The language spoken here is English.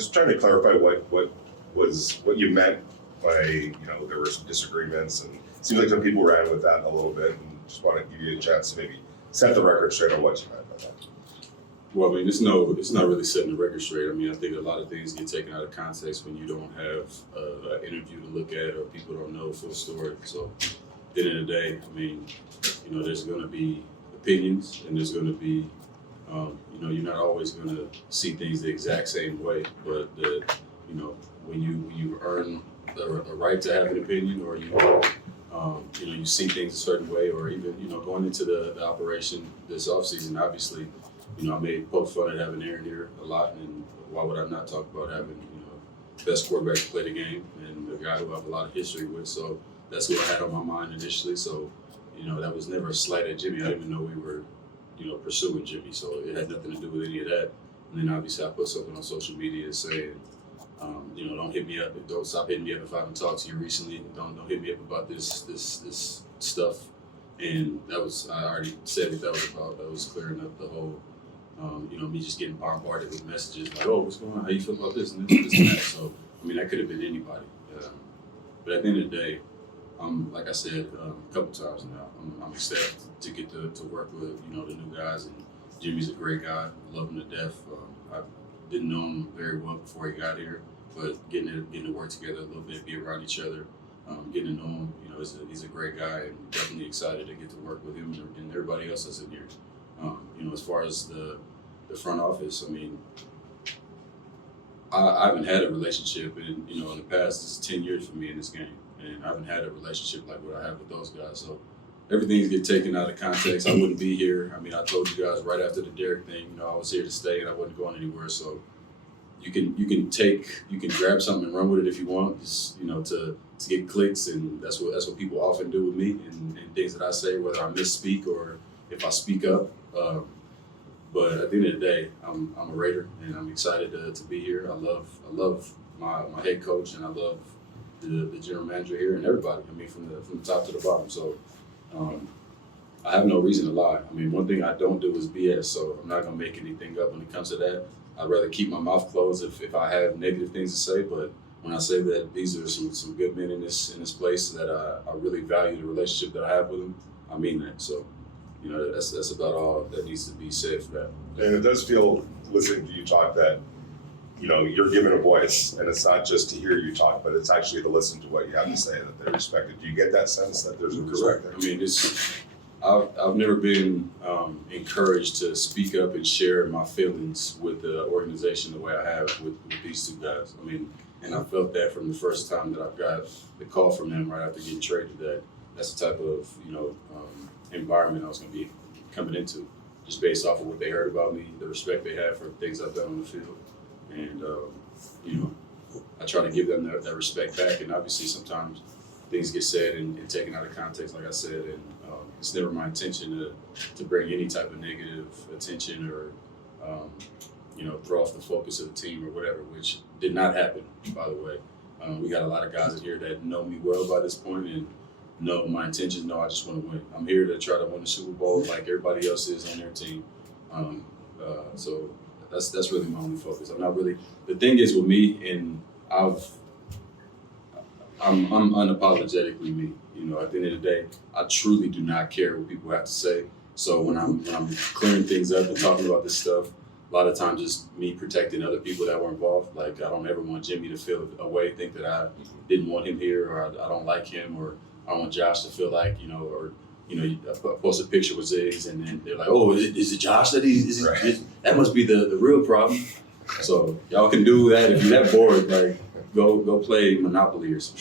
just trying to clarify what you meant by, there were some disagreements, and it seems like some people ran with that a little bit, and just want to give you a chance to maybe set the record straight on what you meant by that. Well, I mean, it's not really setting the record straight. I mean, I think a lot of things get taken out of context when you don't have an interview to look at or people don't know the full story. So at the end of the day, I mean, there's going to be opinions, and there's going to be, you're not always going to see things the exact same way, but when you earn a right to have an opinion, or you see things a certain way, or even going into the operation this offseason, obviously, I may poke fun at having Aaron here a lot, and why would I not talk about having best quarterback to play the game and a guy who I have a lot of history with. So that's what I had on my mind initially. So that was never a slight at Jimmy. I didn't even know we were pursuing Jimmy, so it had nothing to do with any of that. And then obviously I put something on social media saying, don't hit me up. Don't stop hitting me up if I haven't talked to you recently. Don't hit me up about this stuff. And I already said what that was about. That was clearing up the whole, me just getting bombarded with messages like, oh, what's going on? How you feel about this and this and that? So, I mean, that could have been anybody. But at the end of the day, like I said a couple times now, I'm ecstatic to get to work with, the new guys. And Jimmy's a great guy. Love him to death. I didn't know him very well before he got here, but getting to work together a little bit, be around each other, getting to know him, he's a great guy, and definitely excited to get to work with him and everybody else that's in here. As far as the front office, I mean, I haven't had a relationship, and in the past, this is 10 years for me in this game, and I haven't had a relationship like what I have with those guys. So everything get taken out of context. I wouldn't be here. I mean, I told you guys right after the Derek thing, I was here to stay and I wasn't going anywhere. So you can grab something and run with it if you want, just to get clicks, and that's what people often do with me and things that I say, whether I misspeak or if I speak up. But at the end of the day, I'm a Raider, and I'm excited to be here. I love my head coach, and I love the general manager here and everybody. I mean, from the top to the bottom. So I have no reason to lie. I mean, one thing I don't do is BS, so I'm not gonna make anything up when it comes to that. I'd rather keep my mouth closed if I have negative things to say. But when I say that these are some good men in this place that I really value the relationship that I have with them, I mean that. So. That's about all that needs to be said for that. And it does feel, listening to you talk, that you're given a voice, and it's not just to hear you talk, but it's actually to listen to what you have to say, that they respect it. Do you get that sense that there's a respect there? I mean, I've never been encouraged to speak up and share my feelings with the organization the way I have with these two guys. I mean, and I felt that from the first time that I got the call from them right after getting traded, that that's the type of environment I was going to be coming into, just based off of what they heard about me, the respect they have for things I've done on the field. And, I try to give them that respect back. And obviously sometimes things get said and taken out of context, like I said, and it's never my intention to bring any type of negative attention or, throw off the focus of the team or whatever, which did not happen, by the way. We got a lot of guys in here that know me well by this point, and no, my intentions, no, I just want to win. I'm here to try to win the Super Bowl like everybody else is on their team. So that's really my only focus. I'm not really, the thing is with me, and I'm unapologetically me. At the end of the day, I truly do not care what people have to say. So when I'm clearing things up and talking about this stuff, a lot of times it's me protecting other people that were involved. Like, I don't ever want Jimmy to feel away, think that I didn't want him here, or I don't like him, or I don't want Josh to feel like, I post a picture with Ziggs, and then they're like, oh, is it Josh that he's right. That must be the real problem. So y'all can do that if you're that bored, like go play Monopoly or some